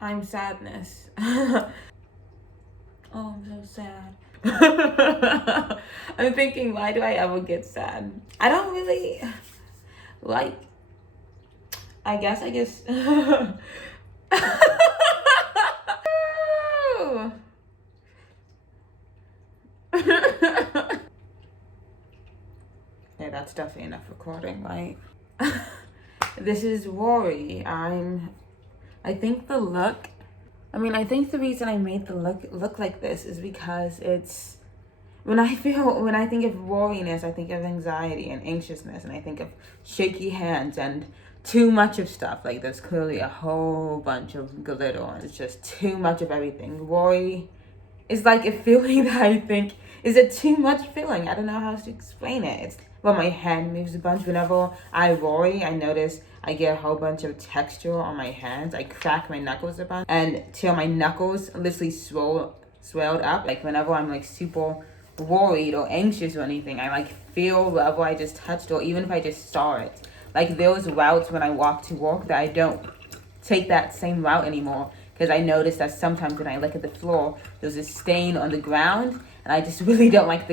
I'm sadness. Oh, I'm so sad. I'm thinking, why do I ever get sad? I don't really like, I guess. Yeah, that's definitely enough recording, right? This is Rory. I think the look, I think the reason I made the look like this is because it's, when I think of worriness, I think of anxiety and anxiousness, and I think of shaky hands and too much of stuff. Like, there's clearly a whole bunch of glitter, and it's just too much of everything. Worry is like a feeling that I think is a too much feeling. I don't know how to explain it. It's, well, my hand moves a bunch. Whenever I worry, I notice I get a whole bunch of texture on my hands. I crack my knuckles a bunch, and till my knuckles literally swelled up. Like, whenever I'm like super worried or anxious or anything, I like feel whatever I just touched, or even if I just saw it. Like, those routes when I walk to work that I don't take that same route anymore, because I notice that sometimes when I look at the floor, there's a stain on the ground, and I just really don't like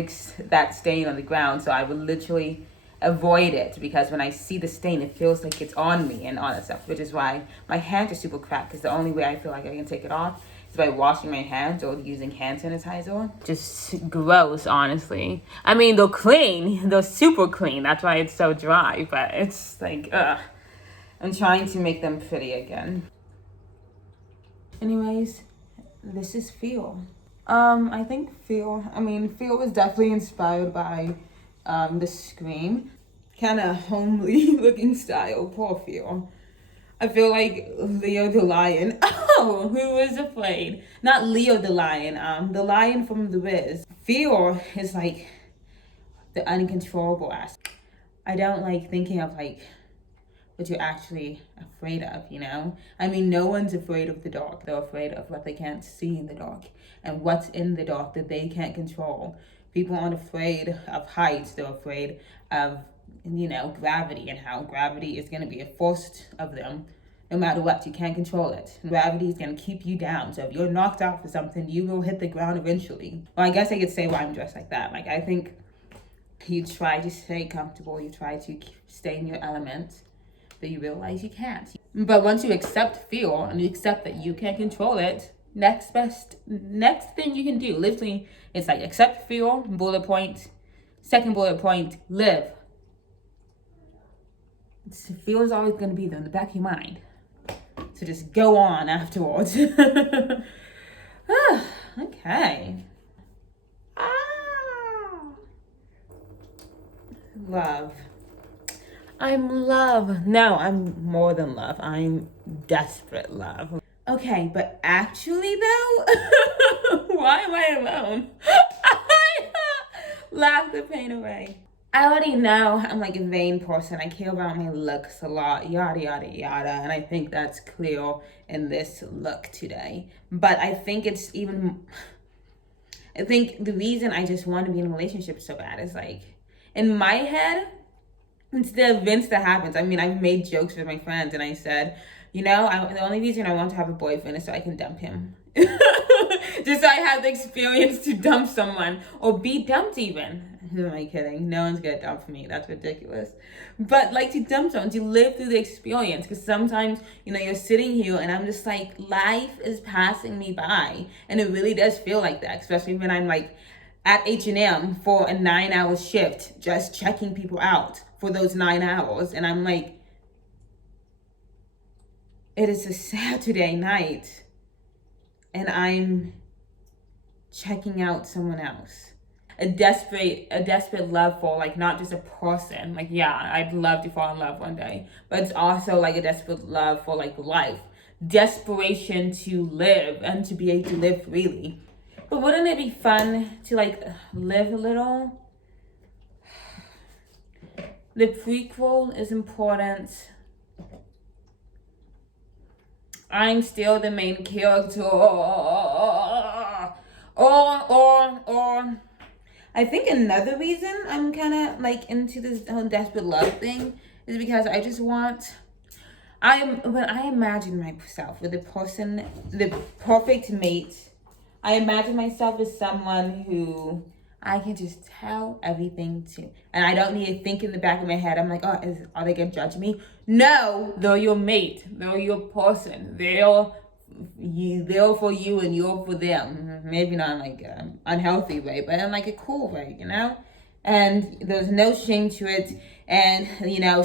that stain on the ground, so I would literally avoid it, because when I see the stain, it feels like it's on me and all that stuff, which is why my hands are super cracked, because the only way I feel like I can take it off is by washing my hands or using hand sanitizer. Just gross, honestly. I mean, they're clean. They're super clean. That's why it's so dry, but it's like, ugh. I'm trying to make them pretty again. Anyways, this is Feel. I think Feel was definitely inspired by the Scream. Kind of homely looking style, poor Feel. I feel like Leo the Lion. Oh, who was afraid? Not Leo the Lion, the lion from The Wiz. Feel is like the uncontrollable aspect. I don't like thinking of like what you're actually afraid of, you know? I mean, no one's afraid of the dark. They're afraid of what they can't see in the dark and what's in the dark that they can't control. People aren't afraid of heights. They're afraid of, gravity, and how gravity is going to be a force of them. No matter what, you can't control it. Gravity is going to keep you down. So if you're knocked out for something, you will hit the ground eventually. Well, I guess I could say why I'm dressed like that. Like, I think you try to stay comfortable. You try to stay in your element, but you realize you can't. But once you accept Feel and you accept that you can't control it, next thing you can do, literally, it's like accept Feel, bullet point. Second bullet point, live. Feel is always going to be there in the back of your mind. So just go on afterwards. Okay. Love. I'm love. No, I'm more than love. I'm desperate love. Okay, but actually though, why am I alone? Laugh the pain away. I already know I'm like a vain person. I care about my looks a lot, yada, yada, yada. And I think that's clear in this look today. But I think the reason I just want to be in a relationship so bad is like, in my head, it's the events that happens. I mean, I've made jokes with my friends and I said, the only reason I want to have a boyfriend is so I can dump him. Just so I have the experience to dump someone or be dumped even. Who am I kidding? No one's gonna dump me. That's ridiculous. But like, to dump someone, to live through the experience. Because sometimes, you're sitting here and I'm just like, life is passing me by. And it really does feel like that. Especially when I'm like at H&M for a 9-hour shift, just checking people out for those 9 hours. And I'm like, it is a Saturday night and I'm checking out someone else. A desperate love for, like, not just a person. Like, yeah, I'd love to fall in love one day, but it's also like a desperate love for like life. Desperation to live and to be able to live freely. But wouldn't it be fun to like live a little? The prequel is important. I'm still the main character. Or I think another reason I'm kind of like into this whole desperate love thing is because I when I imagine myself with the person, the perfect mate, I imagine myself as someone who I can just tell everything to, and I don't need to think in the back of my head. I'm like, oh, are they gonna judge me? No, they're your mate. They're your person. They're for you and you're for them. Maybe not in like an unhealthy way, but in like a cool way, you know? And there's no shame to it. And,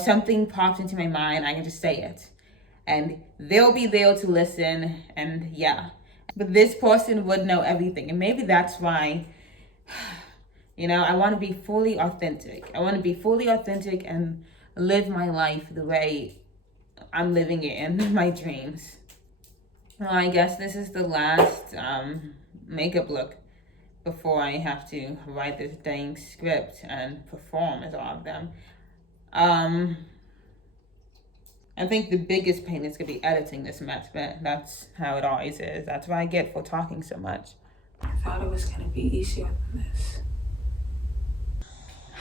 something pops into my mind, I can just say it. And they'll be there to listen. And yeah. But this person would know everything. And maybe that's why, I want to be fully authentic. I want to be fully authentic and live my life the way I'm living it in my dreams. Well, I guess this is the last makeup look before I have to write this dang script and perform as all of them. I think the biggest pain is going to be editing this mess, but that's how it always is. That's what I get for talking so much. I thought it was going to be easier than this.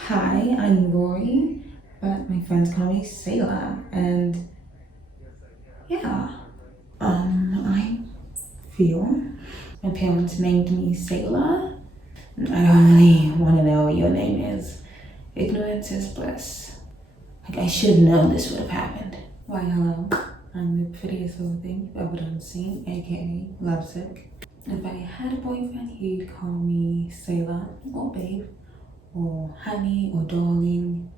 Hi, I'm Rory, but my friends call me Sayla, and yeah, I feel my parents named me Sayla. I don't really want to know what your name is. Ignorance is bliss. Like, I should have known this would have happened. Why, hello. I'm the prettiest little thing you've ever done seen, aka lovesick. If I had a boyfriend, he'd call me Sayla, or babe, or honey, or darling.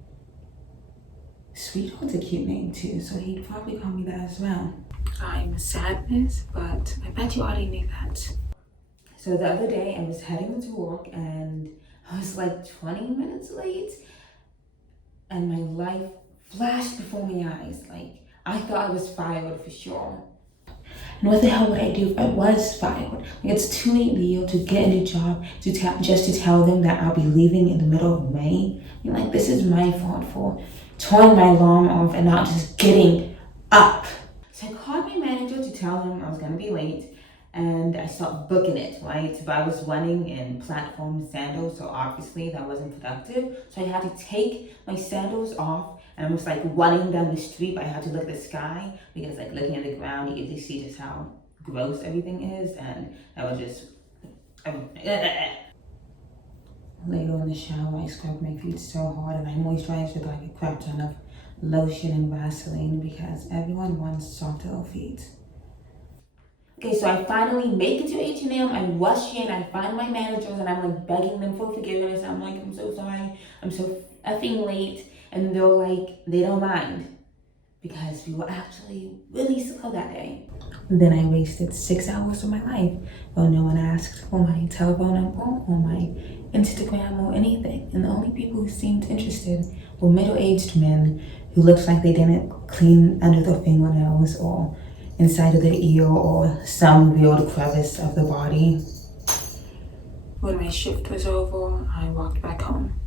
Sweetheart's a cute name too, so he'd probably call me that as well. I'm Sadness, but I bet you already knew that. So the other day, I was heading to work and I was like 20 minutes late, and my life flashed before my eyes. Like, I thought I was fired for sure. And what the hell would I do if I was fired? Like, it's too late in the year to get a new job, just to tell them that I'll be leaving in the middle of May. This is my fault for turning my alarm off and not just getting up. So I called my manager to tell him I was gonna be late, and I stopped booking it, right? But I was running in platform sandals, so obviously that wasn't productive. So I had to take my sandals off, and I was like running down the street, but I had to look at the sky, because like looking at the ground, you get to see just how gross everything is, and I was just, Later in the shower, I scrubbed my feet so hard, and I moisturized with like a crap ton of lotion and Vaseline, because everyone wants soft little feet. Okay, so I finally make it to H&M. I rush in, I find my managers, and I'm like begging them for forgiveness. I'm like, I'm so sorry, I'm so effing late. And they're like, they don't mind, because we were actually really slow that day. Then I wasted 6 hours of my life while no one asked for my telephone number or my Instagram or anything. And the only people who seemed interested were middle-aged men who looked like they didn't clean under their fingernails or inside of their ear or some weird crevice of the body. When my shift was over, I walked back home,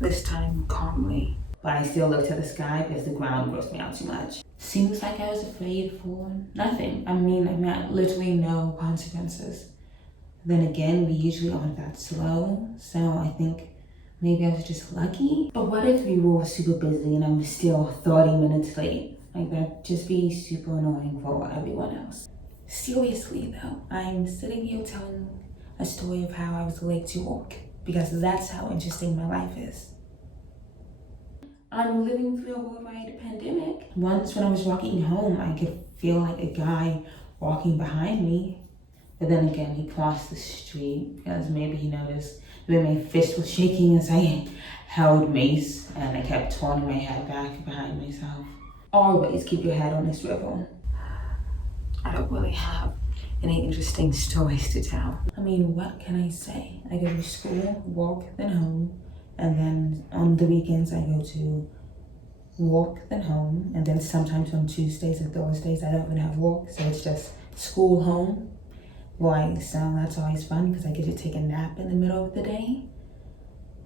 this time calmly. But I still looked to the sky because the ground grossed me out too much. Seems like I was afraid for nothing. I meant literally no consequences. Then again, we usually aren't that slow, so I think maybe I was just lucky. But what if we were super busy and I'm still 30 minutes late? Like, that'd just be super annoying for everyone else. Seriously though, I'm sitting here telling a story of how I was late to work, because that's how interesting my life is. I'm living through a worldwide pandemic. Once when I was walking home, I could feel like a guy walking behind me. But then again, he crossed the street because maybe he noticed the way my fist was shaking as I held mace, and I kept turning my head back behind myself. Always keep your head on a swivel. I don't really have any interesting stories to tell. I mean, what can I say? I go to school, work, then home. And then on the weekends, I go to work, then home. And then sometimes on Tuesdays and Thursdays, I don't even have work. So it's just school, home. Boy, so that's always fun because I get to take a nap in the middle of the day.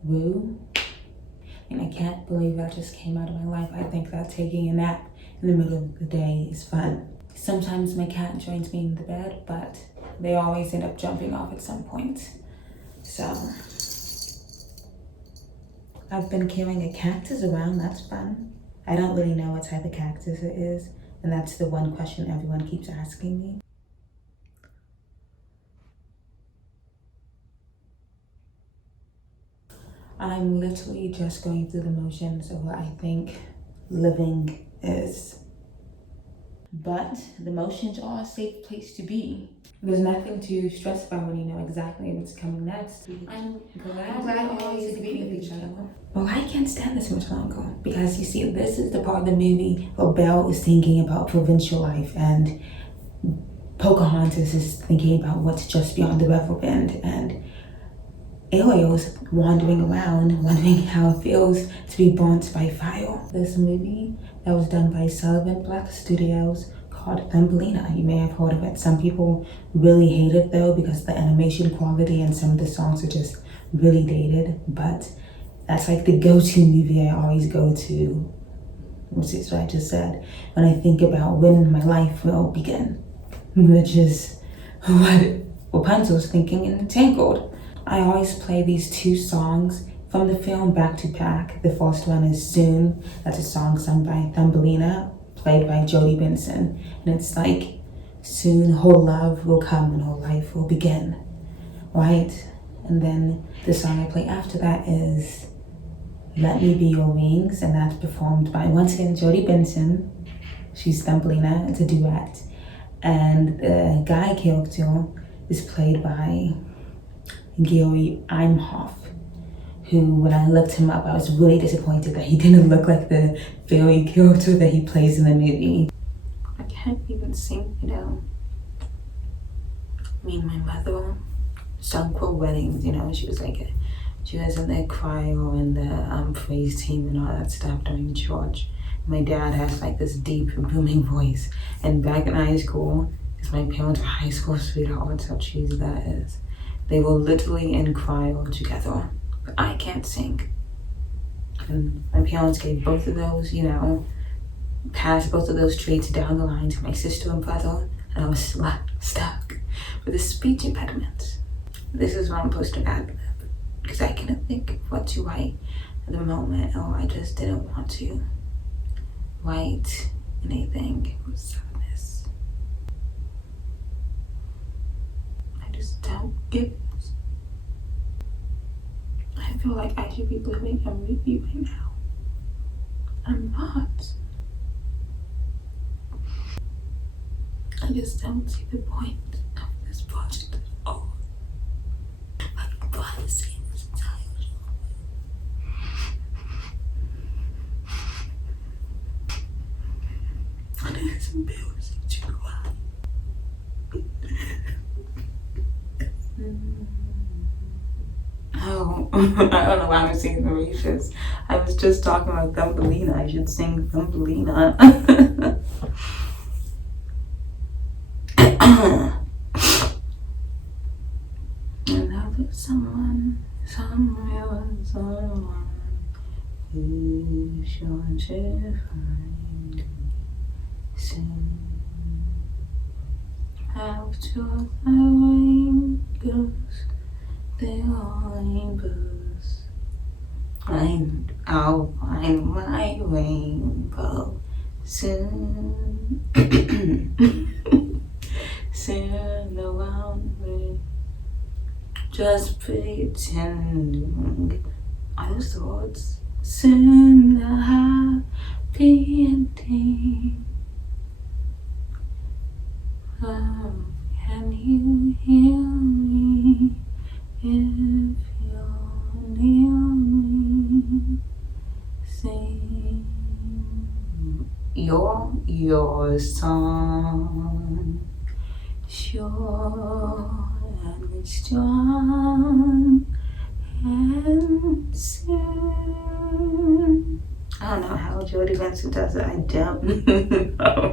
Woo. And I can't believe that just came out of my life. I think that taking a nap in the middle of the day is fun. Sometimes my cat joins me in the bed, but they always end up jumping off at some point. So I've been carrying a cactus around, that's fun. I don't really know what type of cactus it is, And that's the one question everyone keeps asking me. I'm literally just going through the motions of what I think living is. But the motions are a safe place to be. There's nothing to stress about when you know exactly what's coming next. I'm glad we always agree with each other. Well, I can't stand this much longer because you see, this is the part of the movie where Belle is thinking about provincial life and Pocahontas is thinking about what's just beyond the river bend, and Ariel's wandering around, wondering how it feels to be burnt by fire. This movie that was done by Sullivan Black Studios called Thumbelina. You may have heard of it. Some people really hate it though because the animation quality and some of the songs are just really dated, but that's like the go-to movie I always go to, which is what I just said, when I think about when my life will begin, which is what Rapunzel's thinking in Tangled. I always play these two songs from the film back to back. The first one is Soon. That's a song sung by Thumbelina, played by Jodie Benson. And it's like, soon her love will come and her life will begin, right? And then the song I play after that is Let Me Be Your Wings, and that's performed by, once again, Jodie Benson. She's Thumbelina, it's a duet. And the guy character is played by Gary Imhoff, who, when I looked him up, I was really disappointed that he didn't look like the fairy character that he plays in the movie. I can't even sing, you know. Me and my mother sung for weddings, you know. She was in the choir and the praise team and all that stuff during church. My dad has like this deep, booming voice. And back in high school, because my parents were high school sweethearts, how cheesy that is. They were literally in choir together, but I can't sing. And my parents gave both of those, you know, passed both of those traits down the line to my sister and brother, and I was stuck with a speech impediment. This is why I'm supposed to ad-lib, because I couldn't think of what to write at the moment, or I just didn't want to write anything. It was sadness. I just don't get it. I feel like I should be living a movie right now. I'm not. I just don't see the point of this project at all. Like, why is seeing this entire show? And it's embarrassing to cry. Oh, I don't know why I'm singing Mauritius. I was just talking about Thumbelina. I should sing Thumbelina. And now there's someone, somewhere, someone who's sure to find me soon. After the rain goes, there are rainbows. I'll find my rainbow soon. Soon around me, just pretending. Are those the words? Soon the happy ending. Oh, can you hear me? If you're near me, sing your song, sure and strong and soon. I don't know how Jodie Benson does it. I don't know.